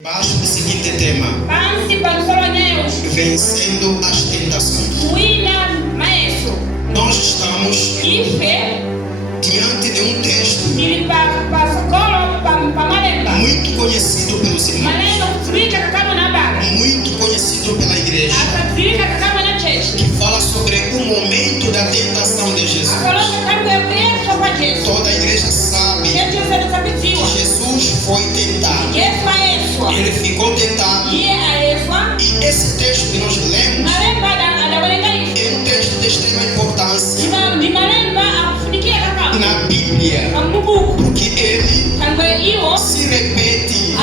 Baixo do seguinte tema: vencendo as tentações. Nós estamos diante de um texto muito conhecido pelos irmãos, muito conhecido pela igreja, que fala sobre o momento da tentação de Jesus. Toda a igreja sabe que Jesus foi tentado. Ele ficou tentado. E esse texto que nós lemos é um texto de extrema importância na Bíblia, porque ele se repete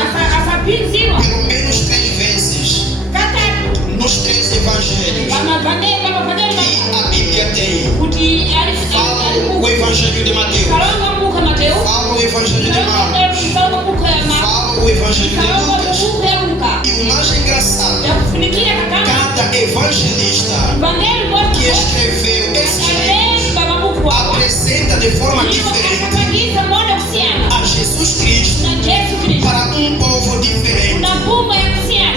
pelo menos 3 vezes nos 3 evangelhos que a Bíblia tem. Fala o evangelho de Mateus, fala o evangelho de Marcos, fala o evangelho de Lucas. E o mais engraçado, cada evangelista que escreveu esse livro apresenta de forma diferente a Jesus Cristo para um povo diferente.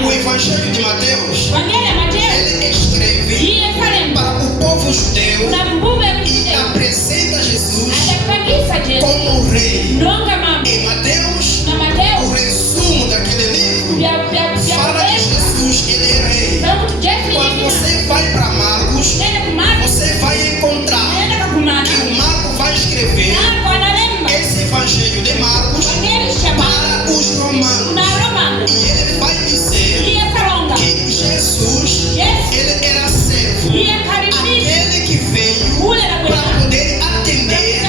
O evangelho de Mateus, ele escreve para o povo judeu e apresenta Jesus como rei. Em Mateus, o resumo daquele livro fala que Jesus, ele é rei. Quando você vai para Marcos, você vai encontrar que o Marco vai escrever esse evangelho de Marcos para os romanos. E ele vai dizer que Jesus, ele era servo, aquele que veio para poder atender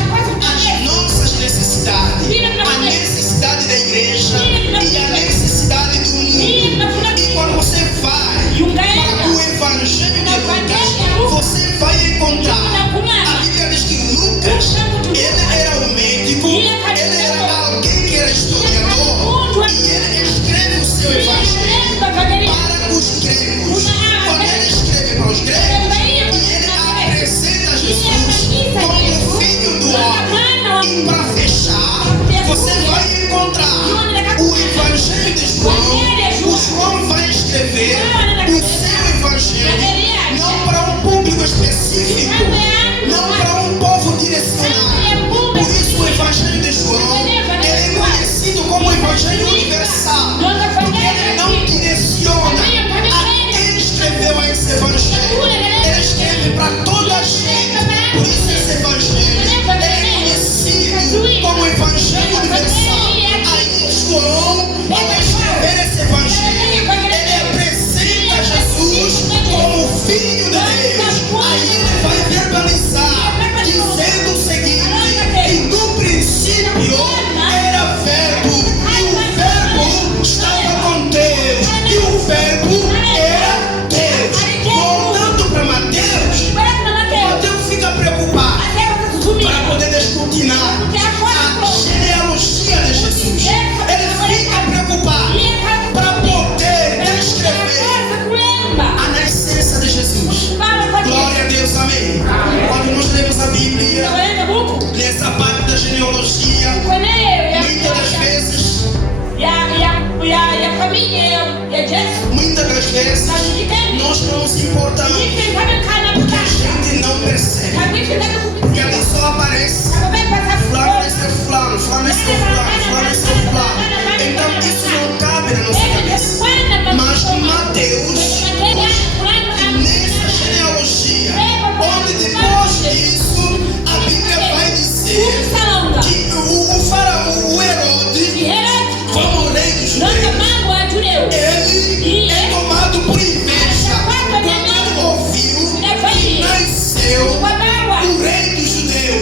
as nossas necessidades, a necessidade da igreja e a necessidade do mundo. E quando você vai para o evangelho de Lucas, você vai encontrar, a Bíblia diz que Lucas, ele era um médico, ele era alguém que era historiador, e ele escreve o seu evangelho para os gregos. Quando ele escreve para os gregos, e ele apresenta Jesus como filho do homem. E para fechar, você vai encontrar o evangelho de João. O João vai escrever o seu evangelho não para um público específico, não para um povo direcionado. Por isso o evangelho de João é conhecido como o evangelho universal, porque ele não direciona a quem escreveu esse evangelho. Ele escreve para toda a gente. Por isso esse evangelho é conhecido como o evangelho universal. Aí João, ao escrever esse evangelho, ele apresenta Jesus como filho de Deus. Aí ele vai verbalizar dizendo o seguinte: que no princípio era verbo, e o verbo estava com Deus, e o verbo era Deus. Voltando para Mateus, Mateus fica preocupado para poder descortinar a genealogia de Jesus. Ele fica preocupado para poder descrever a nascença de Jesus. Glória a Deus, amém. Quando nós lemos a Bíblia, nessa parte da genealogia, muitas das vezes nós não nos importamos, porque a gente não percebe, porque ali só aparece fulano nasceu fulano, fulano nasceu fulano, fulano nasceu fulano. Então isso não cabe na nossa cabeça. Mas Mateus, nessa genealogia, onde depois disso a Bíblia vai dizer que o faraó, o Herodes, como rei dos judeus, ele é tomado por inveja quando ouviu que nasceu o rei dos judeus,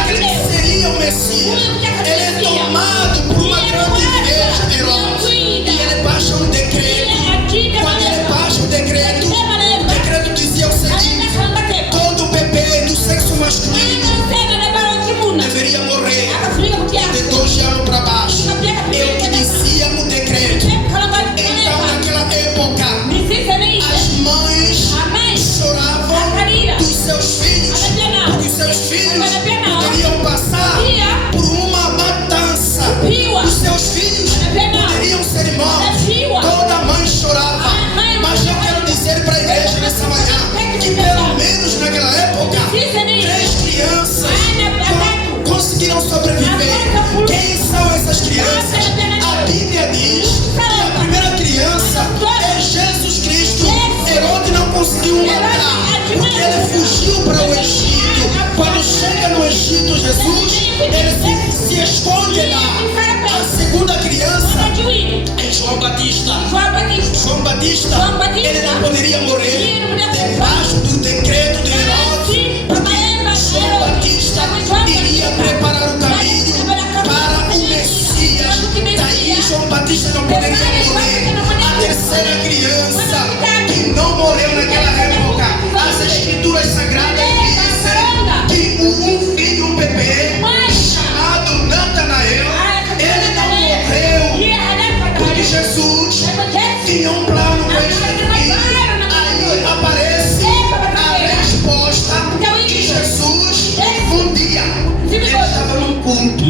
aquele que seria o Messias. Ele é tomado por uma grande Porque ele fugiu para o Egito. Quando chega no Egito, Jesus, ele se esconde lá. A segunda criança é João Batista. João Batista, ele não poderia morrer debaixo do decreto de Herodes, porque João Batista iria preparar o caminho para o Messias. Daí João Batista não poderia morrer. A terceira criança que não morreu naquela época, as escrituras sagradas dizem que um filho, um bebê chamado Natanael, ele não morreu porque Jesus tinha um plano com este filho. Aí aparece a resposta que Jesus, um dia, ele estava num culto.